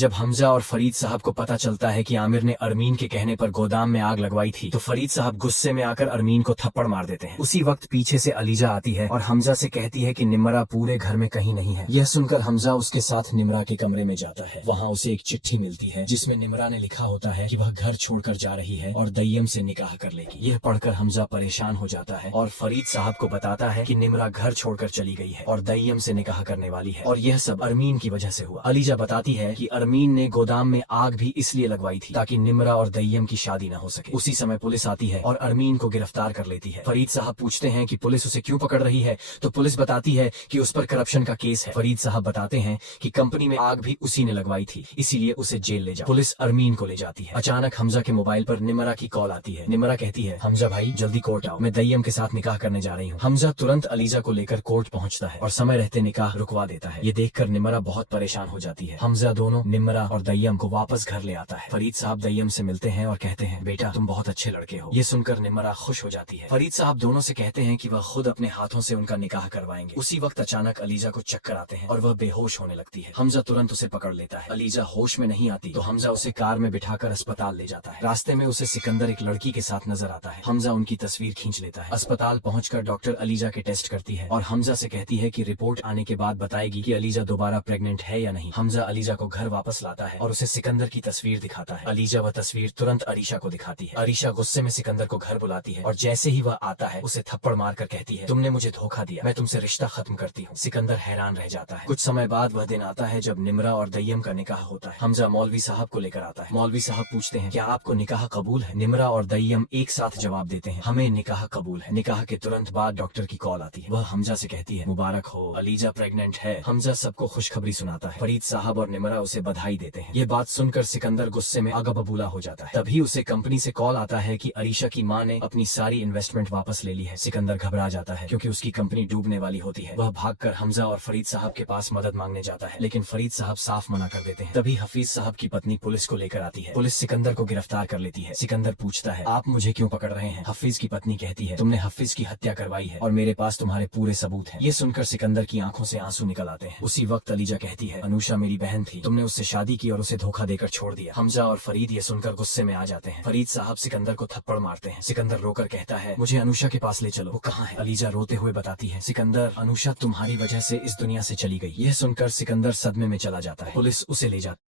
जब हमजा और फरीद साहब को पता चलता है कि आमिर ने अरमीन के कहने पर गोदाम में आग लगवाई थी तो फरीद साहब गुस्से में आकर अरमीन को थप्पड़ मार देते हैं। उसी वक्त पीछे से अलीजा आती है और हमजा से कहती है कि निम्रा पूरे घर में कहीं नहीं है। यह सुनकर हमजा उसके साथ निम्रा के कमरे में जाता है। वहाँ उसे एक चिट्ठी मिलती है जिसमें निम्रा ने लिखा होता है कि वह घर छोड़कर जा रही है और दय्यम से निकाह कर लेगी। यह पढ़कर हमजा परेशान हो जाता है और फरीद साहब को बताता है कि निम्रा घर छोड़कर चली गई है और दय्यम से निकाह करने वाली है और यह सब अरमीन की वजह से हुआ। अलीजा बताती है कि अरमीन ने गोदाम में आग भी इसलिए लगवाई थी ताकि निम्रा और दय्यम की शादी न हो सके। उसी समय पुलिस आती है और अरमीन को गिरफ्तार कर लेती है। फरीद साहब पूछते हैं कि पुलिस उसे क्यों पकड़ रही है तो पुलिस बताती है कि उस पर करप्शन का केस है। फरीद साहब बताते हैं कि कंपनी में आग भी उसी ने लगवाई थी, इसीलिए उसे जेल ले जाओ। पुलिस अरमीन को ले जाती है। अचानक हमजा के मोबाइल पर निम्रा की कॉल आती है। निम्रा कहती है, हमजा भाई जल्दी कोर्ट आओ, मैं दय्यम के साथ निकाह करने जा रही हूँ। हमजा तुरंत अलीजा को लेकर कोर्ट पहुँचता है और समय रहते निकाह रुकवा देता है। ये देखकर निम्रा बहुत परेशान हो जाती है। हमजा दोनों निम्रा और दय्यम को वापस घर ले आता है। फरीद साहब दय्यम से मिलते हैं और कहते हैं, बेटा तुम बहुत अच्छे लड़के हो। ये सुनकर निम्रा खुश हो जाती है। फरीद साहब दोनों से कहते हैं कि वह खुद अपने हाथों से उनका निकाह करवाएंगे। उसी वक्त अचानक अलीजा को चक्कर आते हैं और वह बेहोश होने लगती है। हमजा तुरंत उसे पकड़ लेता है। अलीजा होश में नहीं आती तो हमजा उसे कार में बिठाकर अस्पताल ले जाता है। रास्ते में उसे सिकंदर एक लड़की के साथ नजर आता है। हमजा उनकी तस्वीर खींच लेता है। अस्पताल पहुंचकर डॉक्टर अलीजा के टेस्ट करती है और हमजा से कहती है कि रिपोर्ट आने के बाद बताएगी कि अलीजा दोबारा प्रेग्नेंट है या नहीं। हमजा अलीजा को घर वापस लाता है और उसे सिकंदर की तस्वीर दिखाता है। अलीजा वह तस्वीर तुरंत अरीशा को दिखाती है। अरीशा गुस्से में सिकंदर को घर बुलाती है और जैसे ही वह आता है उसे थप्पड़ मारकर कहती है, तुमने मुझे धोखा दिया, मैं तुमसे रिश्ता खत्म करती हूँ। सिकंदर हैरान रह जाता है। कुछ समय बाद वह दिन आता है जब निम्रा और दय्यम का निकाह होता है। हमजा मौलवी साहब को लेकर आता है। मौलवी साहब पूछते हैं, क्या आपको निकाह कबूल है? निम्रा और दय्यम एक साथ जवाब देते हैं, हमें निकाह कबूल है। निकाह के तुरंत बाद डॉक्टर की कॉल आती है। वह हमजा से कहती है, मुबारक हो, अलीजा प्रेग्नेंट है। हमजा सबको खुशखबरी सुनाता है। फरीद साहब और निम्रा उसे बधाई देते हैं। ये बात सुनकर सिकंदर गुस्से में आगा बबूला हो जाता है। तभी उसे कंपनी से कॉल आता है कि अरीशा की मां ने अपनी सारी इन्वेस्टमेंट वापस ले ली है। सिकंदर घबरा जाता है क्योंकि उसकी कंपनी डूबने वाली होती है। वह भागकर हमजा और फरीद साहब के पास मदद मांगने जाता है, लेकिन फरीद साहब साफ मना कर देते हैं। तभी हफीज साहब की पत्नी पुलिस को लेकर आती है। पुलिस सिकंदर को गिरफ्तार कर लेती है। सिकंदर पूछता है, आप मुझे क्यों पकड़ रहे हैं? हफीज की पत्नी कहती है, तुमने हफीज की हत्या करवाई है और मेरे पास तुम्हारे पूरे सबूत हैं। ये सुनकर सिकंदर की आंखों से आंसू निकल आते हैं। उसी वक्त अलीजा कहती है, अनुषा मेरी बहन थी, तुमने उससे शादी की और उसे धोखा देकर छोड़ दिया। हमजा और फरीद ये सुनकर गुस्से में आ जाते हैं। फरीद साहब सिकंदर को थप्पड़ मारते हैं। सिकंदर रोकर कहता है, मुझे अनुषा के पास ले चलो। वो कहाँ है? अलीजा रोते हुए बताती है, सिकंदर अनुषा तुम्हारी वजह से इस दुनिया से चली गई। यह सुनकर सिकंदर सदमे में चला जाता है। पुलिस उसे ले जाती